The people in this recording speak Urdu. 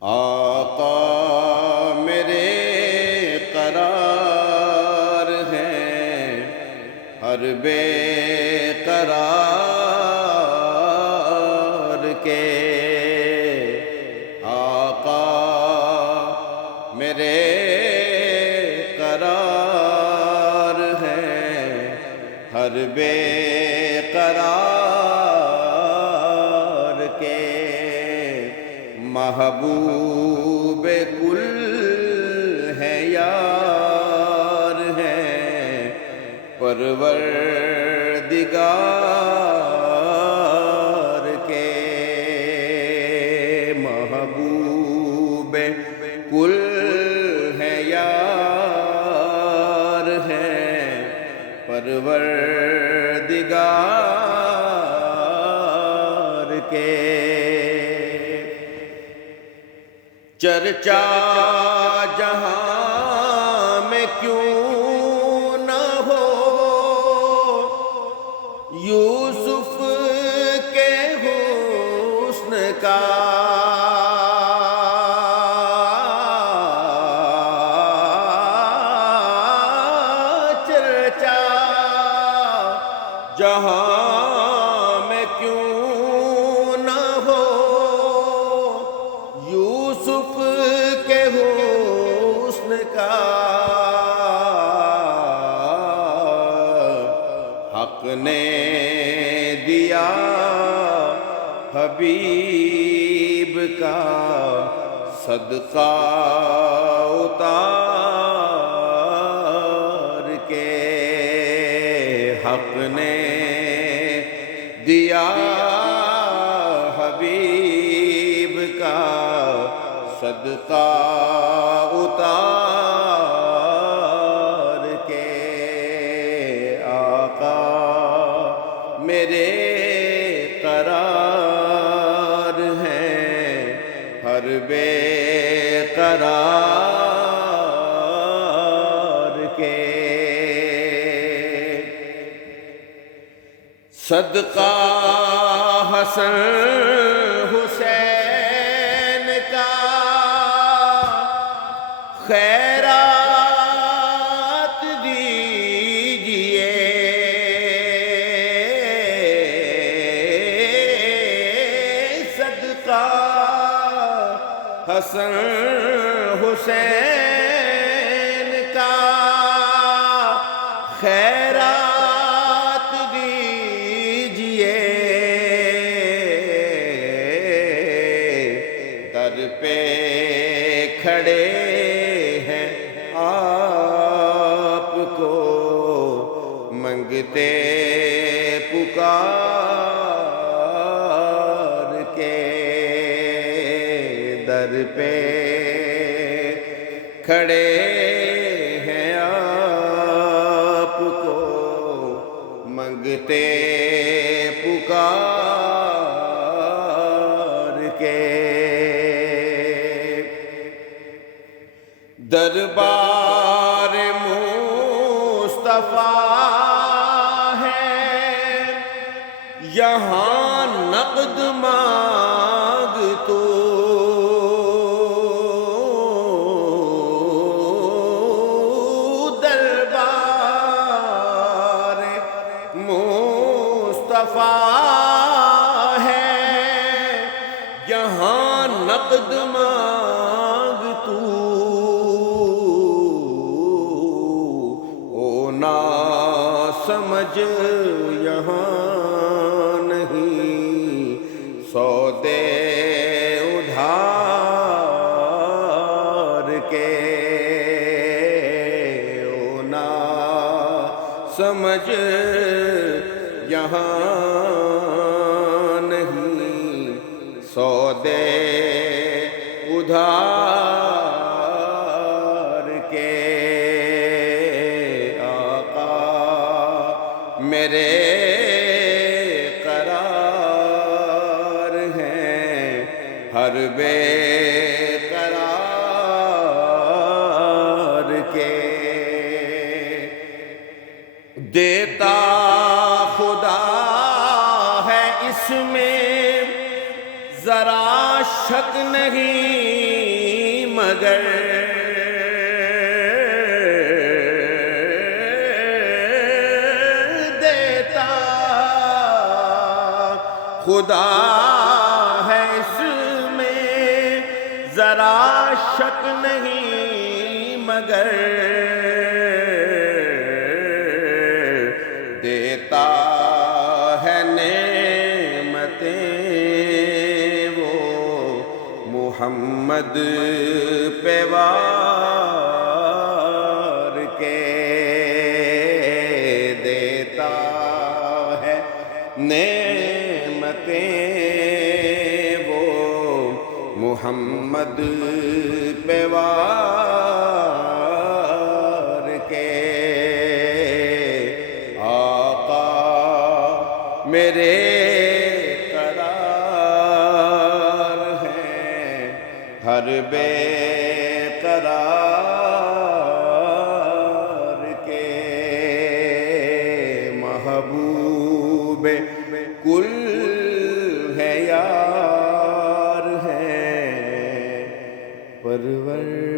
آقا میرے قرار ہیں ہر بے قرار کے۔ آقا میرے قرار ہیں ہر بے قرار کے۔ محبوب کل ہے یار ہیں پروردگار کے۔ محبوب کل ہے یار ہیں پروردگار کے۔ چرچا جہاں میں کیوں نہ ہو یوسف کے حسن کا، چرچا جہاں میں کیوں نہ ہو یوسف کے حسن کا۔ حق نے دیا حبیب کا صدقہ اتار کے۔ حق نے دیا حبیب کا صدقہ اتار کے۔ آقا میرے قرار ہیں ہر بے قرار کے۔ صدقہ حسن حسین کا خیرات دیجئے۔ صدقہ حسن حسین کا خیرات دیجئے۔ در پہ کھڑے ہیں آپ کو منگتے پکار کے۔ در پہ کھڑے ہیں آپ کو منگتے پکار کے۔ دربار مصطفیٰ ہے یہاں نقد مانگ تو، دربار مصطفیٰ ہے یہاں نقد مانگ تو۔ سمجھ یہاں نہیں سودے ادھار کے۔ نا سمجھ یہاں نہیں سودے ادھار کے۔ میرے قرار ہیں ہر بے قرار کے۔ دیتا خدا ہے اس میں ذرا شک نہیں مگر دیتا خدا ہے، اس میں ذرا شک نہیں مگر دیتا ہے نعمتیں وہ محمد پہ وار کے، دیتا ہے نعمتیں وہ محمد پہ وار کے۔ آقا میرے قرار ہیں ہر بے قرار کے، محبوب کل ہے یار ہے پروردگار